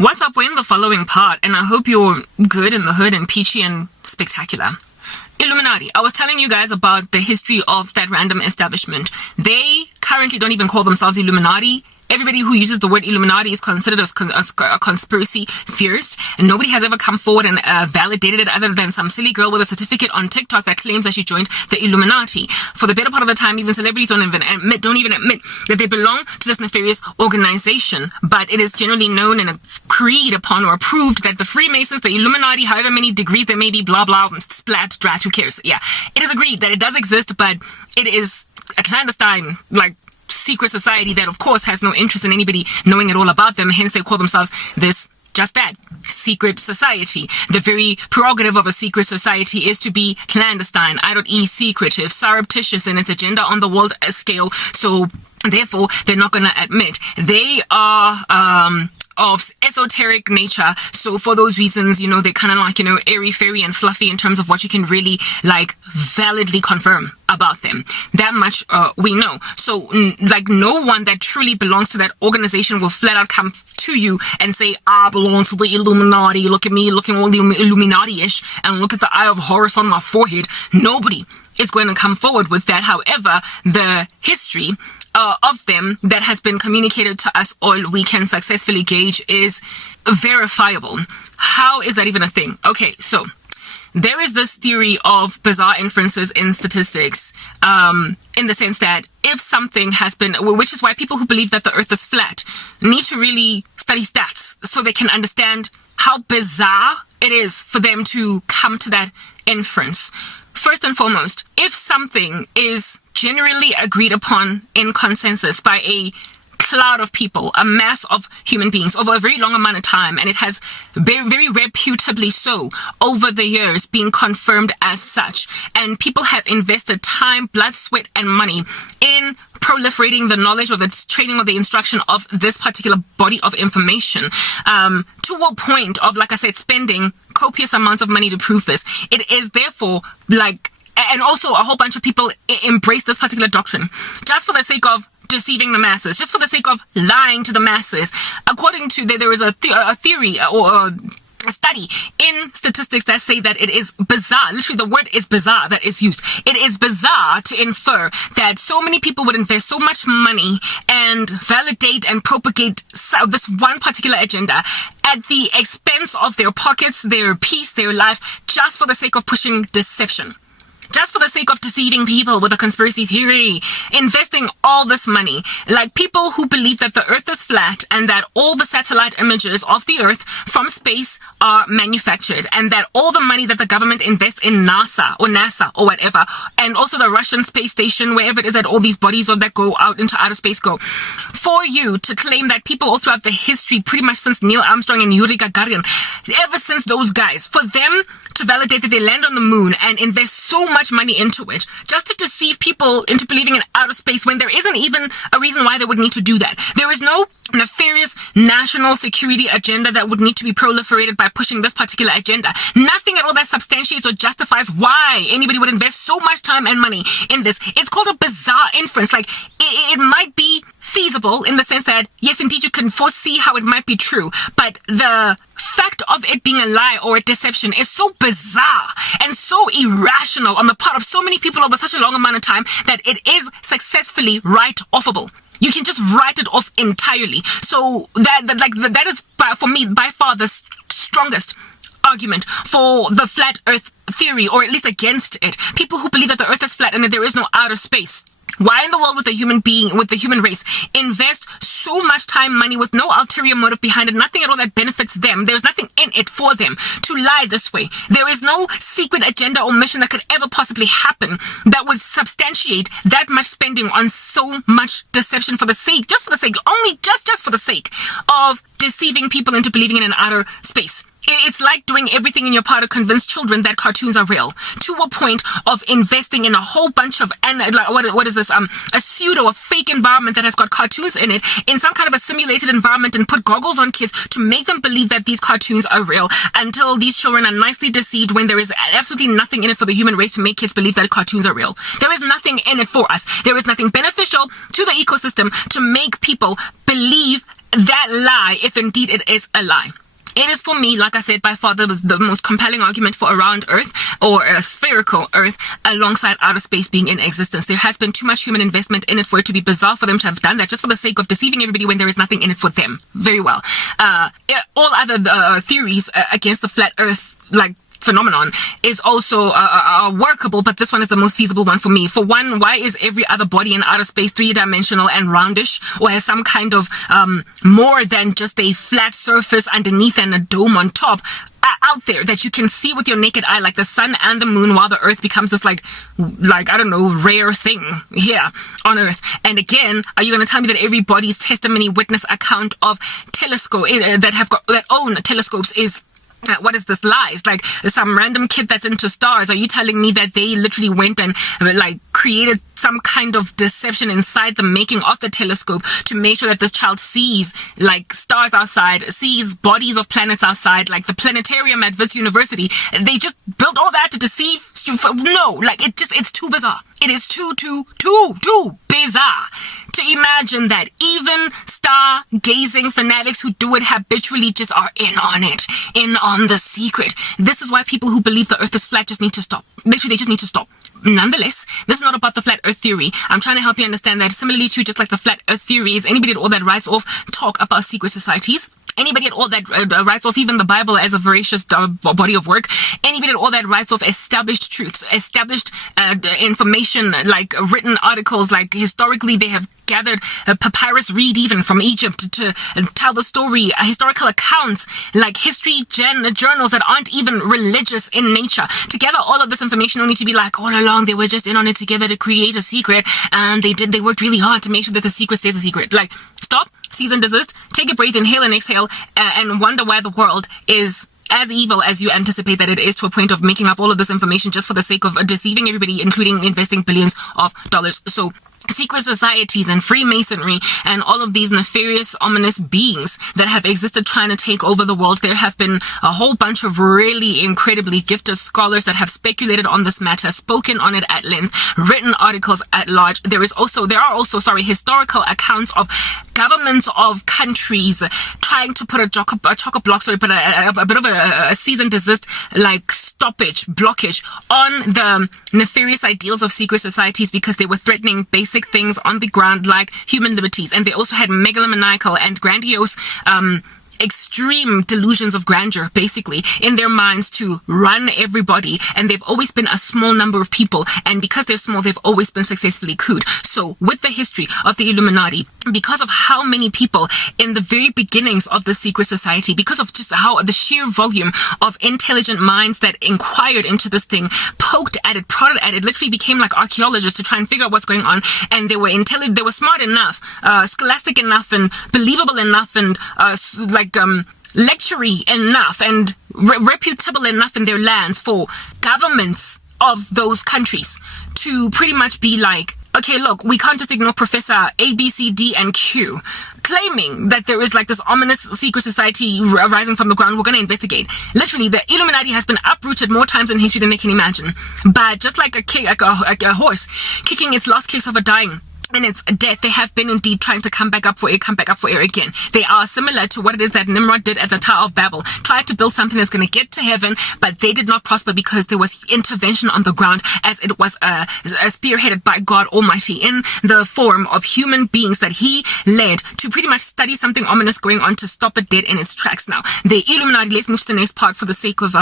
What's up? We're in the following part, and I hope you're good in the hood and peachy and spectacular. Illuminati. I was telling you guys about the history of that random establishment. They currently don't even call themselves Illuminati. Everybody who uses the word Illuminati is considered a conspiracy theorist, and nobody has ever come forward and validated it other than some silly girl with a certificate on TikTok that claims that she joined the Illuminati. For the better part of the time, even celebrities don't even admit that they belong to this nefarious organization. But it is generally known and agreed upon or approved that the Freemasons, the Illuminati, however many degrees there may be, blah blah, splat, drat, who cares? Yeah, it is agreed that it does exist, but it is a clandestine, secret society that of course has no interest in anybody knowing it all about them. Hence they call themselves just that, secret society. The very prerogative of a secret society is to be clandestine, i.e. secretive, surreptitious in its agenda on the world scale. So therefore they're not going to admit. They are of esoteric nature, so for those reasons, they're kind of airy fairy and fluffy in terms of what you can really validly confirm about them. That much we know. So no one that truly belongs to that organization will flat out come to you and say, I belong to the Illuminati, look at me looking all Illuminati-ish, and look at the Eye of Horus on my forehead. Nobody is going to come forward with that. However, the history of them that has been communicated to us all we can successfully gauge is verifiable. How is that even a thing? Okay, so there is this theory of bizarre inferences in statistics, in the sense that if something has been, which is why people who believe that the earth is flat need to really study stats so they can understand how bizarre it is for them to come to that inference. First and foremost, if something is generally agreed upon in consensus by a cloud of people, a mass of human beings over a very long amount of time, and it has very, very reputably so over the years being confirmed as such, and people have invested time, blood, sweat, and money in proliferating the knowledge or the training or the instruction of this particular body of information, to a point of, like I said, spending copious amounts of money to prove this. It is therefore and also a whole bunch of people embrace this particular doctrine just for the sake of deceiving the masses, just for the sake of lying to the masses. According to there is a theory or a study in statistics that say that it is bizarre, literally the word is bizarre that is used. It is bizarre to infer that so many people would invest so much money and validate and propagate this one particular agenda at the expense of their pockets, their peace, their life, just for the sake of pushing deception. Just for the sake of deceiving people with a conspiracy theory, investing all this money, like people who believe that the earth is flat and that all the satellite images of the earth from space are manufactured, and that all the money that the government invests in NASA or whatever, and also the Russian space station, wherever it is that all these bodies that go out into outer space go, for you to claim that people all throughout the history, pretty much since Neil Armstrong and Yuri Gagarin, ever since those guys, for them to validate that they land on the moon and invest so much money into it just to deceive people into believing in outer space when there isn't even a reason why they would need to do that. There is no nefarious national security agenda that would need to be proliferated by pushing this particular agenda. Nothing at all that substantiates or justifies why anybody would invest so much time and money in this. It's called a bizarre inference. It might be feasible in the sense that, yes, indeed, you can foresee how it might be true, but the fact of it being a lie or a deception is so bizarre and so irrational on the part of so many people over such a long amount of time that it is successfully write-offable. You can just write it off entirely. So that is, for me, by far the strongest argument for the flat earth theory, or at least against it. People who believe that the earth is flat and that there is no outer space. Why in the world would the human race invest so much time, money with no ulterior motive behind it, nothing at all that benefits them? There's nothing in it for them to lie this way. There is no secret agenda or mission that could ever possibly happen that would substantiate that much spending on so much deception for the sake of deceiving people into believing in an outer space. It's like doing everything in your power to convince children that cartoons are real, to a point of investing in a whole bunch of, a pseudo, a fake environment that has got cartoons in it, in some kind of a simulated environment, and put goggles on kids to make them believe that these cartoons are real, until these children are nicely deceived when there is absolutely nothing in it for the human race to make kids believe that cartoons are real. There is nothing in it for us. There is nothing beneficial to the ecosystem to make people believe that lie, if indeed it is a lie. It is, for me, like I said, by far the most compelling argument for a round Earth or a spherical Earth alongside outer space being in existence. There has been too much human investment in it for it to be bizarre for them to have done that just for the sake of deceiving everybody when there is nothing in it for them. Very well. All other theories against the flat Earth, like, phenomenon is also workable, but this one is the most feasible one for me. For one, why is every other body in outer space three-dimensional and roundish, or has some kind of more than just a flat surface underneath and a dome on top out there that you can see with your naked eye, like the sun and the moon, while the Earth becomes this like I don't know, rare thing here on Earth? And again, are you going to tell me that everybody's testimony, witness, account of telescope that own telescopes is what is this, lies? Like some random kid that's into stars, are you telling me that they literally went and like created some kind of deception inside the making of the telescope to make sure that this child sees like stars outside, sees bodies of planets outside, like the planetarium at Wits University? They just built all that to deceive? No, like it's too bizarre. It is too bizarre to imagine that even star-gazing fanatics who do it habitually just are in on it, in on the secret. This is why people who believe the Earth is flat just need to stop. Literally, they just need to stop. Nonetheless, this is not about the flat Earth theory. I'm trying to help you understand that similarly to just like the flat Earth theory is anybody at all that writes off talk about secret societies, anybody at all that writes off even the Bible as a voracious body of work, anybody at all that writes off established truths, established information, like written articles, like historically they have gathered papyrus reed even from Egypt to tell the story, historical accounts, like history journals that aren't even religious in nature. Together, all of this information only to be like, all along they were just in on it together to create a secret, and they worked really hard to make sure that the secret stays a secret. Like, stop, cease and desist, take a breath, inhale and exhale, and wonder why the world is as evil as you anticipate that it is, to a point of making up all of this information just for the sake of deceiving everybody, including investing billions of dollars. So secret societies and Freemasonry and all of these nefarious, ominous beings that have existed trying to take over the world. There have been a whole bunch of really incredibly gifted scholars that have speculated on this matter, spoken on it at length, written articles at large. There are also historical accounts of governments of countries trying to put a bit of a cease and desist, like blockage on the nefarious ideals of secret societies because they were threatening basic things on the ground like human liberties. And they also had megalomaniacal and grandiose extreme delusions of grandeur, basically, in their minds to run everybody. And they've always been a small number of people. And because they're small, they've always been successfully couped. So with the history of the Illuminati, because of how many people in the very beginnings of the secret society, because of just how the sheer volume of intelligent minds that inquired into this thing, poked at it, prodded at it, literally became like archaeologists to try and figure out what's going on. And they were intelligent, they were smart enough, scholastic enough, and believable enough, and lectury enough and reputable enough in their lands for governments of those countries to pretty much be like, okay, look, we can't just ignore Professor A, B, C, D, and Q claiming that there is like this ominous secret society rising from the ground. We're going to investigate. Literally, the Illuminati has been uprooted more times in history than they can imagine. But just like a horse kicking its last kicks of a dying in its death, they have been indeed trying to come back up for air again. They are similar to what it is that Nimrod did at the Tower of Babel. Tried to build something that's going to get to heaven, but they did not prosper because there was intervention on the ground, as it was spearheaded by God Almighty in the form of human beings that he led to pretty much study something ominous going on to stop it dead in its tracks. Now, the Illuminati, let's move to the next part for the sake of,